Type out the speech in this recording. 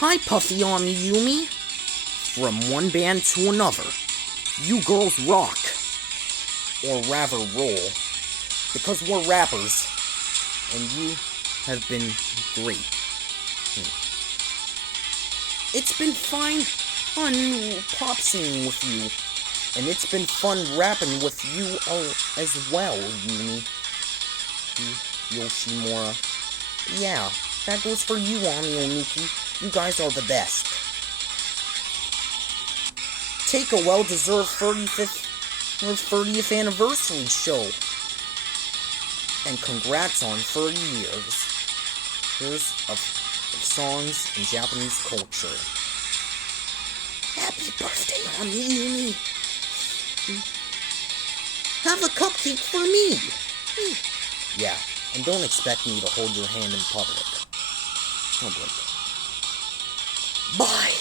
Hi, Puffy, Amiyumi. From one band to another, you girls rock. Or rather roll. Because we're rappers. And you have been great. It's been fun pop singing with you. And it's been fun rapping with you as well, Yumi. Yoshimura. Yeah, that goes for you, Amiyumi. You guys are the best. Take a well-deserved 30th anniversary show. And congrats on 30 years of songs in Japanese culture. Happy birthday, Amiyumi. Have a cupcake for me. Yeah, and don't expect me to hold your hand in public. Bye.